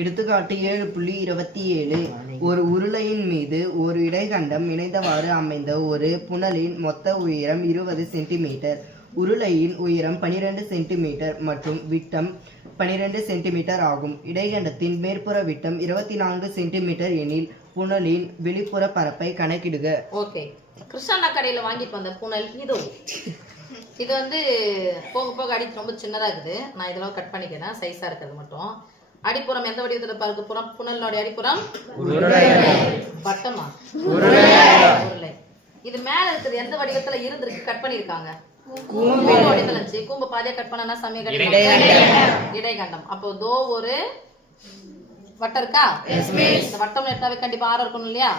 எடுத்துக்காட்டு 7.27 ஒரு உருளையின் மீது ஒரு இடைகண்டம் இணைந்தவாறு அமைந்த ஒரு புனலின் மொத்த உயரம் 20 சென்டிமீட்டர். உருளையின் உயரம் 12 சென்டிமீட்டர் மற்றும் விட்டம் 12 சென்டிமீட்டர் ஆகும். இடைகண்டத்தின் மேற்புற விட்டம் 24 சென்டிமீட்டர் எனில் புனலின் வெளிப்புற பரப்பை கணக்கிடுக. ஓகே, கிருஷ்ணா கடையில வாங்கிட்டு வந்த புனல் இது வந்து போக போக அடி ரொம்ப சின்னதா இருக்குது. நான் இதெல்லாம் கட் பண்ணிக்கிறேன், சைஸா இருக்கிறது மட்டும். அடிப்புறம் எந்த வடிவத்துல பாருக்கு? புறம் புனலோட அடிப்புறம் வட்டமா உருளை. இது மேல இருக்குது எந்த வடிவத்துல இருந்திருக்கு? கட் பண்ணிருக்காங்க. கூம்பு வடிவத்துல இருந்துச்சு. கூம்பு பாதியா கட் பண்ணனா சமய இடைகண்டம். அப்போ தோ ஒரு வட்டம் இருக்கா? இந்த வட்டம் எடுத்தாவே கண்டிப்பா ஆரம் இருக்கணும் இல்லையா?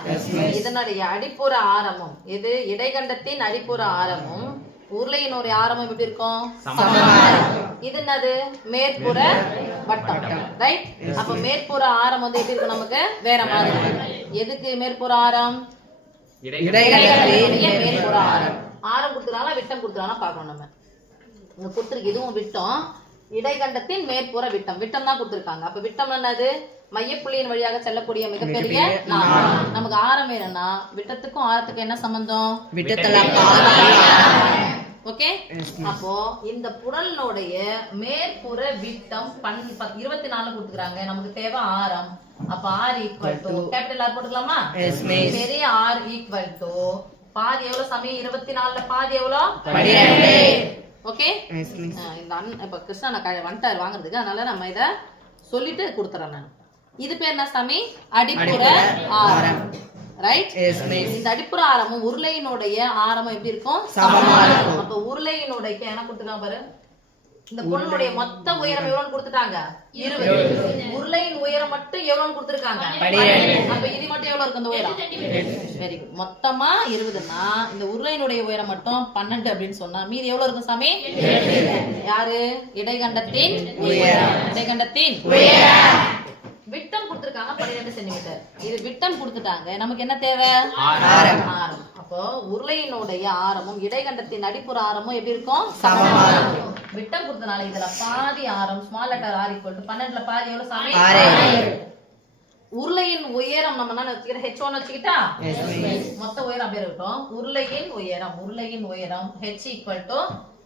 இதனுடைய அடிப்புற ஆரமும் இது இடைகண்டத்தின் அடிப்புற ஆரமும் உருளையினுடைய ஆரமும் எப்படி இருக்கும்? இது என்னது? மேற்புற வட்டம், ரைட்? அப்ப மேற்புற ஆரம் வந்து எப்படி இருக்கும்? நமக்கு வேற மாதிரி. எதுக்கு மேற்புற ஆரம்? மேற்புற ஆரம். ஆரம் கொடுத்துறாங்களா விட்டம் கொடுத்துறாங்களா பாக்கணும். நம்ம இங்க கொடுத்துருக்கு இதுவும் விட்டம். இடைகண்டத்தின் மேற்புற விட்டம், விட்டம் தான் கொடுத்துருக்காங்க. அப்ப விட்டம் என்னது? மையப்புள்ளியின் வழியாக செல்லக்கூடிய மிகப்பெரிய நமக்கு ஆரம் வேணும்னா விட்டத்துக்கும் ஆரத்துக்கும் என்ன சம்பந்தம்? ஓகே, அப்போ இந்த புனலினுடைய மேற்புற விட்டம் 24 கொடுத்துக்கிறாங்க. நமக்கு தேவை ஆரம். அப்ப R equal to capital R போட்டுக்கலாமா? பெரிய ஆர் ஈக்குவல் டு பாதி எவ்வளவு சமயம்? 24ல பாதி எவ்வளவு? 12. ஓகே, இந்த இப்ப கிருஷ்ணா வந்துட்டாரு வாங்குறதுக்கு, அதனால நம்ம இத சொல்லிட்டு கொடுத்துறேன் நான். இது பேர் என்ன சாமி? அடிப்புற ஆரம், ரைட்? இந்த அடிப்புற ஆரமும் உருளையினுடைய ஆரமும் எப்படி இருக்கும்? சமமா இருக்கும். அப்ப உருளையினுடைய என்ன கொடுத்துருக்காங்க பாரு. இந்த பொருளுடைய மொத்த உயரம் எவ்வளவு கொடுத்துட்டாங்க? 20. உருளையின் உயரம் மட்டும் எவ்வளவு கொடுத்துருக்காங்க? 12. அப்ப இது மட்டும் எவ்வளவு இருக்கு? இந்த உயரம் வெரி குட். மொத்தமா 20னா இந்த உருளையினுடைய உயரம் மட்டும் 12 அப்படின்னு சொன்னா மீதி எவ்வளவு இருக்கும் சாமி? யாரு? இடைகண்டத்தின் உயரம். இடைகண்டத்தின் உயரம். விட்டம் கொடுத்திருக்காங்க 12 சென்டிமீட்டர். இது விட்டம் கொடுத்துட்டாங்க. நமக்கு என்ன தேவை? ஆரம். அப்போ உருளையினுடைய ஆரமும் இடைகண்டத்தின் அடிப்புற ஆரமும் எப்படி இருக்கும்? சமமா இருக்கும். விட்டம் கொடுத்தனால இதுல பாதி ஆரம் small letter R equal to 12ல பாதி எவ்வளவு சாமி? 6. உருளையின் உயரம் நம்ம என்ன வச்சுக்கிற? h1 வச்சுக்கிட்டா மொத்த உயரம் அப்படியே இருக்கும். உருளையின் உயரம் h ஈக்குவல் டு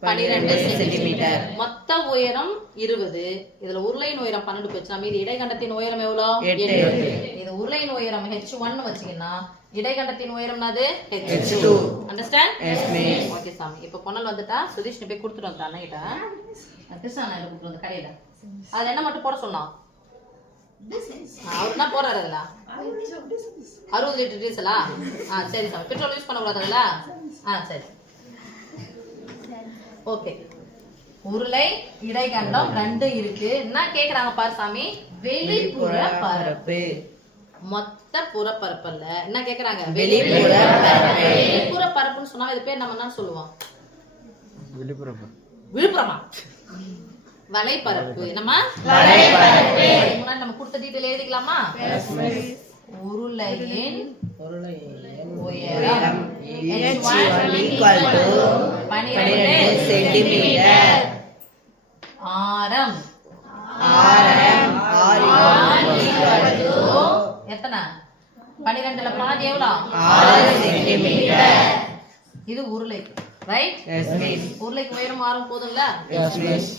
12 சென்டிமீட்டர். மொத்த உயரம் 20. இதுல உருளையின் உயரம் 12 போச்சுனா மீதி இடைகண்டத்தின் உயரம் எவ்வளவு? 8. இது உருளையின் உயரம் h1 வச்சீங்கன்னா இடைகண்டத்தின் உயரம் என்னது? h2. Understand? Yes miss. Okay சாமி. இப்போ பொன்னல் வந்துட்டா சுதீஷ் போய் கொடுத்துட்டு வந்தா அண்ணகிட்ட. கிருஷ்ணா நான் கொடுத்துட்டு வந்த கடையில. அதுல என்ன மட்டும் போட சொன்னா? அவர் தான் போறாரு அதுல 60 லிட்டர் டீசலா? சரி சாமி. பெட்ரோல் யூஸ் பண்ண கூடாதுல்ல? சரி. ஓகே, உருளை இடைகண்டம் 2 இருக்கு. என்ன கேக்குறாங்க பாரு சாமி? வெளிப்புற பரப்பு. மொத்த புறப்பரப்புல என்ன கேக்குறாங்க? வெளிப்புற பரப்பு. வெளிப்புற பரப்புன்னு சொன்னா இது பேர் நம்ம என்ன சொல்லுவோம்? விழுப்புரமா? வளைபரப்பு. நம்ம வளைபரப்பு. முன்னாடி நம்ம கொடுத்த டீடைல் எழுதிக்கலாமா? உருளையின் உயரம் h1 equal to 12 சென்டிமீட்டர். ஆரம் equal to எத்தனை? 12ல பாதி எவ்வளவு? 6 சென்டிமீட்டர். இது உருளை, ரைட்? Yes miss. உருளைக்கு உயரம் ஆரம் போதும்ல? Yes miss.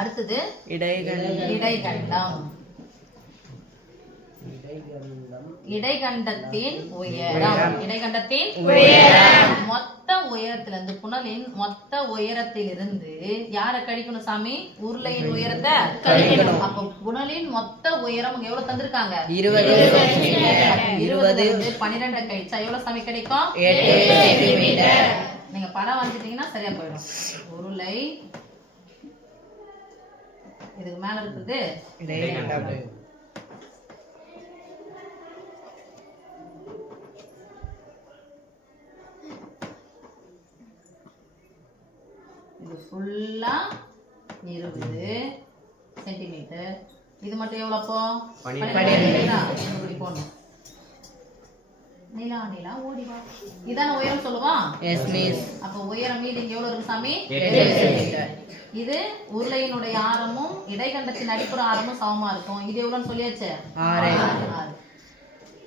அடுத்து இடைகண்டம். இடைகண்டத்தின் உயரம். இடைகண்டத்தின் உயரம் மொத்த உயரத்திலிருந்து புனலின் மொத்த உயரத்திலிருந்து யாரை கழிக்கணும் சாமி? உருளையின் உயரத்தை கழிக்கணும். அப்ப புனலின் மொத்த உயரம் எவ்வளவு தந்திருக்காங்க? 20. 20 12 கழிச்சா எவ்வளவு சாமி கிடைக்கும்? 8 சென்டிமீட்டர். நீங்க படம் வந்துட்டீங்கன்னா சரியா போயிடும். உருளை இதுக்கு மேல இருக்குது இடைகண்டம். இது ஃபுல்லா 20 சென்டிமீட்டர். இது மட்டும் எவ்வளவு? அப்போ 12 போடணும். நிலா நிலா ஓடி வா. இதான உயரம் சொல்லுவோம். Yes miss. அப்ப உயரம் மீது இங்க எவ்வளவு இருக்கு சாமி? 8 சென்டிமீட்டர். இது உருளையினுடைய ஆரமும் இடைக்கண்டத்தின் அடிப்புற ஆரமும் சமமா இருக்கும். இது எவ்வளவுன்னு சொல்லியாச்சு? 6.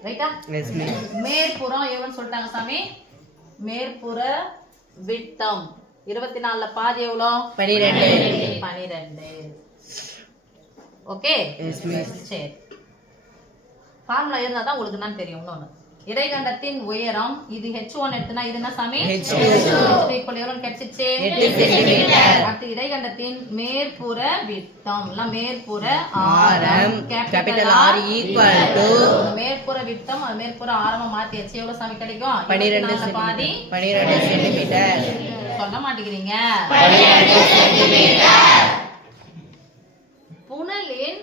ரைட்டா? Yes miss. மேற்புறம் எவ்வளவுன்னு சொல்லிட்டாங்க சாமி? மேற்புற விட்டம் 24ல பாதி எவ்வளோ? 12. ஓகே? Yes miss. சரி. ஃபார்முலா இருந்தா தான் உங்களுக்கு என்னன்னு தெரியும். இன்னொன்னு இடைக்கண்டத்தின் உயரம் இது h1 எடுத்தனா இது என்ன சாமி? h2 ஈக்குவல் எவ்வளவு கிடைச்சிச்சு? 8 சென்டிமீட்டர். அடுத்து இடைக்கண்டத்தின் மேற்புற விட்டம் இல்ல மேற்புற ஆரம் கேபிடல் R ஈக்குவல் டு மேற்புற விட்டம் அது மேற்புற ஆரமா மாத்தியாச்சு. எவ்வளவு சாமி கிடைக்கும்? 12 பாதி 12 சென்டிமீட்டர். சொல்ல மாட்டேங்கிறீங்க. 12 சென்டிமீட்டர். புனலின்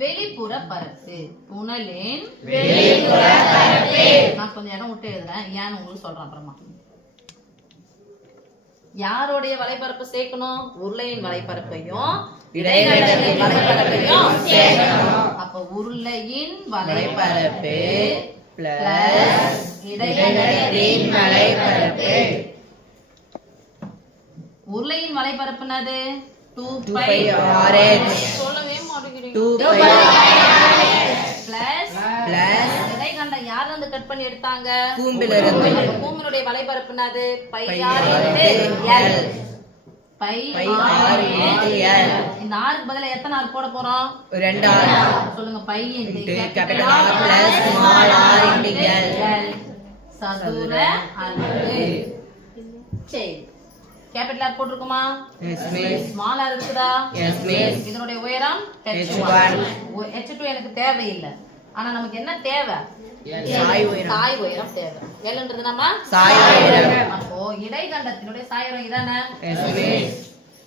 வெளிப்புற பரப்பு. புனலின் வெளிப்புற பரப்பு. நான் கொஞ்சம் இடம் விட்டு எழுதுறேன். ஏன்னு உங்களுக்கு சொல்றேன் அப்புறமா. யாருடைய வலைப்பரப்பு சேர்க்கணும்? உருளையின் வலைப்பரப்பையும் இடைக்கண்டத்தின் வலைப்பரப்பையும் சேர்க்கணும். அப்ப உருளையின் வலைப்பரப்பு பிளஸ் இடைக்கண்டத்தின் வலைப்பரப்பு. உருளையின் வலைப்பரப்பு என்னது? 2πr. சொல்லவே மாட்டேங்கிறீங்க. 2πr பிளஸ் இடைக்கண்டம் யார் வந்து கட் பண்ணி எடுத்தாங்க? கூம்பில இருந்து. கூம்பினுடைய வலைப்பரப்பு என்னது? πr × l. πr × l. இந்த r க்கு பதிலா எத்தனை r போட போறோம்? 2 r. சொல்லுங்க. π × capital R plus small r × l. சதுர அளவு. சரி. கேபிட்டல் ஆர் போட்டுருக்குமா? Yes miss. ஸ்மால் ஆர் இருக்குதா? Yes miss. இதனுடைய உயரம் h1. h2 எனக்கு தேவையில்லை. ஆனா நமக்கு என்ன தேவை? சாய் உயரம் தேவை. Lன்றது நம்ம சாய் உயரம். அப்போ இடைக்கண்டத்தினுடைய சாய் உயரம் இதானே? Yes miss.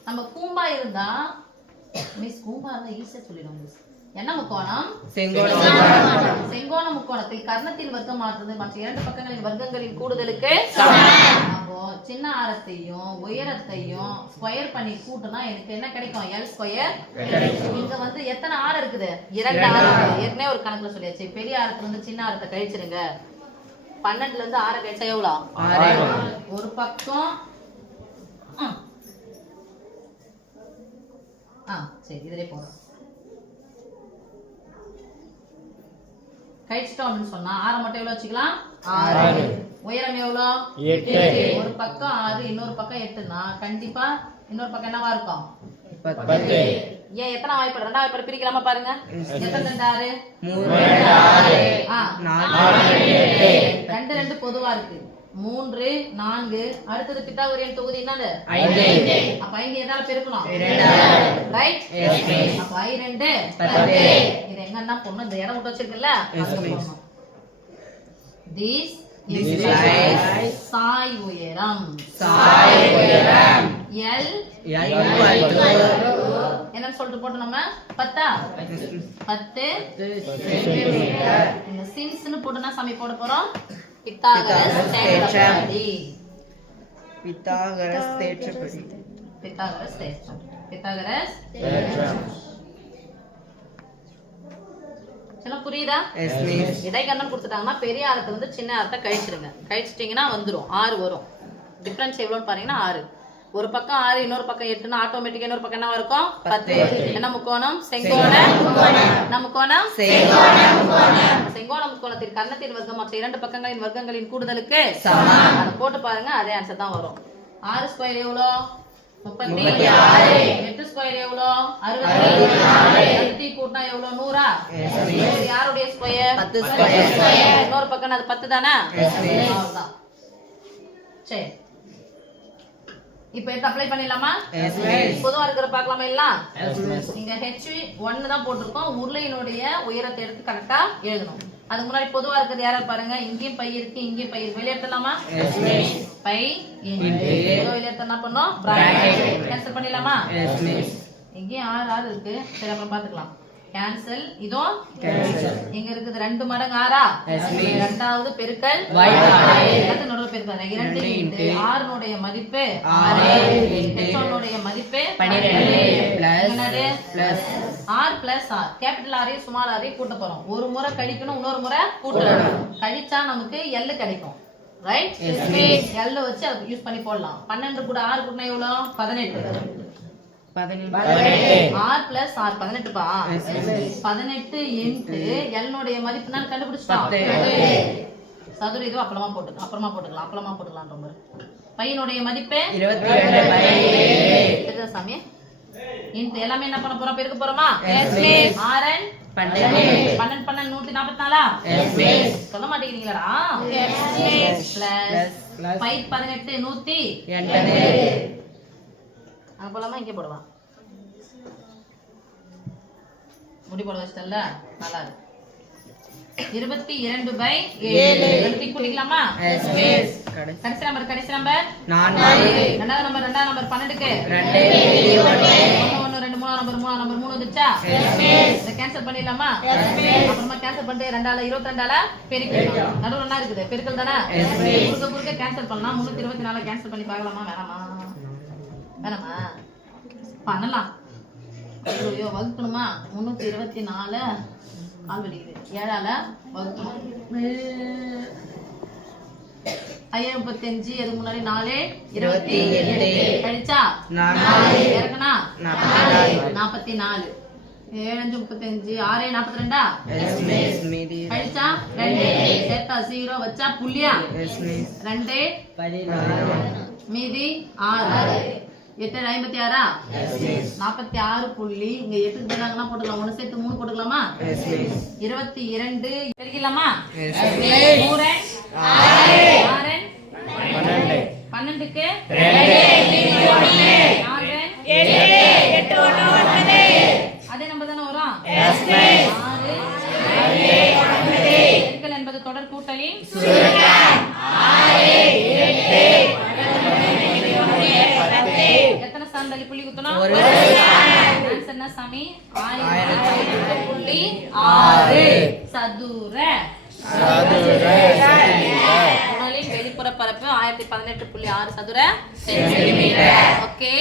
நம்ம கூம்பா இருந்தா மிஸ் கூம்பா இருந்தா ஈஸியா சொல்லிடுவோம் மிஸ். என்ன முக்கோணம்? செங்கோண முக்கோணத்தில் கர்ணத்தின் வர்க்கமானது மற்ற இரண்டு பக்கங்களின் வர்க்கங்களின் கூடுதலுக்கு சமம். அப்போ சின்ன ஆரத்தையும் உயரத்தையும் ஸ்கொயர் பண்ணி கூட்டினா எனக்கு என்ன கிடைக்கும்? L². இங்க வந்து எத்தனை ஆரம் இருக்குது? 2 ஆரம். ஏற்கனவே ஒரு கணக்குல சொல்லியாச்சு. பெரிய ஆரத்துல இருந்து சின்ன ஆரத்தை கழிச்சிருங்க. 12ல இருந்து 6 கழிச்சா எவ்வளவு? ஒரு பக்கம் சரி இதுலயே போறோம். கழிச்சிட்டோம் அப்படின்னு சொன்னா ஆரம் மட்டும் எவ்வளவு வச்சுக்கலாம்? 6. உயரம் எவ்வளோ? 8. ஒரு பக்கம் 6 இன்னொரு பக்கம் 8னா கண்டிப்பா இன்னொரு பக்கம் என்னவா இருக்கும்? 10. ஏன் எத்தனை வாய்ப்பு? 2 வாய்ப்பு பிரிக்கலாமா பாருங்க. எத்தனை 2 6 2 2 பொதுவா இருக்கு. 3 4 அடுத்தது பித்தாகோரியன் தொகுதி என்னது? 5. அப்ப 5 எதால பெருக்கணும்? 2. ரைட்? அப்ப I2 10. இது எங்கன்னா பொண்ணு இந்த இடம் விட்டு வச்சிருக்கல அங்க போடணும். This is சாய் உயரம். L என்னன்னு சொல்லிட்டு போட்டு நம்ம 10 சென்டிமீட்டர். இந்த சின்ஸ்னு போட்டுனா சாமி போட போறோம். பித்தாகரஸ் தேற்றப்படி. புரியுதா? இடைக்கண்டம் கொடுத்துட்டாங்கன்னா பெரிய ஆரத்தை வந்து சின்ன ஆரத்தை கழிச்சிருங்க. கழிச்சிட்டீங்கன்னா வந்துடும் 6 வரும். டிஃபரன்ஸ் எவ்வளோன்னு பாத்தீங்கன்னா 6. ஒரு பக்கம் 6 இன்னொரு பக்கம் 8னா ஆட்டோமேட்டிக்கா இன்னொரு பக்கம் என்ன இருக்கும்? 10. என்ன முக்கோணம்? செங்கோண முக்கோணம். செங்கோண முக்கோணத்தின் கர்ணத்தின் வர்க்கம் மற்ற இரண்டு பக்கங்களின் வர்க்கங்களின் கூடுதலுக்கு சமம். அதை போட்டு பாருங்க அதே ஆன்சர் தான் வரும். 6² எவ்வளோ? 36. 8² எவ்வளோ? 64. கூட்டினா எவ்வளோ? 100. யாருடைய ஸ்கொயர்? 10 ஸ்கொயர். இன்னொரு பக்கம் அது 10 தானே? அவ்வளவுதான். சரி இப்போ எடுத்து அப்ளை பண்ணிடலாமா? பொதுவா இருக்கிற பார்க்கலாமா? எல்லாம் இங்க h1 தான் போட்டிருக்கோம். உருளையினுடைய உயரத்தை எடுத்து கரெக்டா எழுதணும். அதுக்கு முன்னாடி பொதுவா இருக்கிறது யாரா பாருங்க. இங்கேயும் பை இருக்கு இங்கேயும் பை இருக்கு. வெளியேற்றலாமா? பை வெளியேற்ற என்ன பண்ணோம்? கேன்சல் பண்ணிடலாமா? இங்கேயும் 6 இருக்கு. சரி அப்புறம் பாத்துக்கலாம். கேன்சல். இதோ எங்க இருக்குது 2 மடங்கு 6ஆ? இரண்டாவது பெருக்கல் நடுவில் பெருக்கல் 2 இன்டு 6 னுடைய மதிப்பு 6 h1 மதிப்பு 12 plus r plus r. Capital R small r கூட்ட போறோம். ஒரு முறை கழிக்கணும், இன்னொரு முறை கூட்டணும். கழிச்சா நமக்கு L கிடைக்கும். ரைட்? L வச்சு அதை யூஸ் பண்ணி போடலாம். 12 கூட r கூட்டினா எவ்வளவு? 18. r plus r 18 பா. 18 இன்டு L னுடைய மதிப்பு நான் கண்டுபிடிச்சிட்டோம். சதுர இது அப்புறமா போட்டுக்கலாம். ரொம்ப பையனுடைய மதிப்பு 22 சாமி. இன்டு எல்லாமே என்ன பண்ண போறோம்? பெருக்க போறோமா? rn 12 144 சொல்ல மாட்டேங்கிறீங்களா? பிளஸ் 18 180 போலாமா? இங்கே போடலாம். முடி போட வச்சிட்டல்ல, நல்லா இருக்கு. 22/7 கூட்டிக்கலாமா? கடைசி நம்பர் ரெண்டாவது நம்பர் 12க்கு 1 2 3 நம்பர் 3 வந்துச்சா? இதை கேன்சல் பண்ணிடலாமா? அப்புறமா கேன்சல் பண்ணிட்டு 22ஆல பெருக்கலாம். நடுவில் என்ன இருக்குது? பெருக்கல் தானே? குறுக்க கேன்சல் பண்ணலாம். 324 கேன்சல் பண்ணி பார்க்கலாமா? வேணாமா? பண்ணலாம். ஐயோ வகுக்கணுமா? 324 கால் வலிக்குது. 7ஆல வகுக்கணும். 35 எதுக்கு முன்னாடி 4 28 கழிச்சா இறக்குனா 44 7 35 6 42 கழிச்சா 2 சேர்த்தா 0 வச்சா புள்ளியா 2 மீதி 6 8 56 46 புள்ளி. இங்க 8 இருந்தாங்கன்னா போட்டுக்கலாம். 1 சேர்த்து 3 போட்டுக்கலாமா? 22 பெருக்கலாமா? 12க்கு 2 அதே நம்பர் தானே வரும். 6 பெருக்கல் என்பது தொடர் கூட்டலி. எத்தனை சாந்தலி புள்ளி குத்தணும்? என்ன சாமி? 1000.6 சதுர உடலின் வெளிப்புற பரப்பு 1018.6 சதுர சென்டிமீட்டர். ஓகே.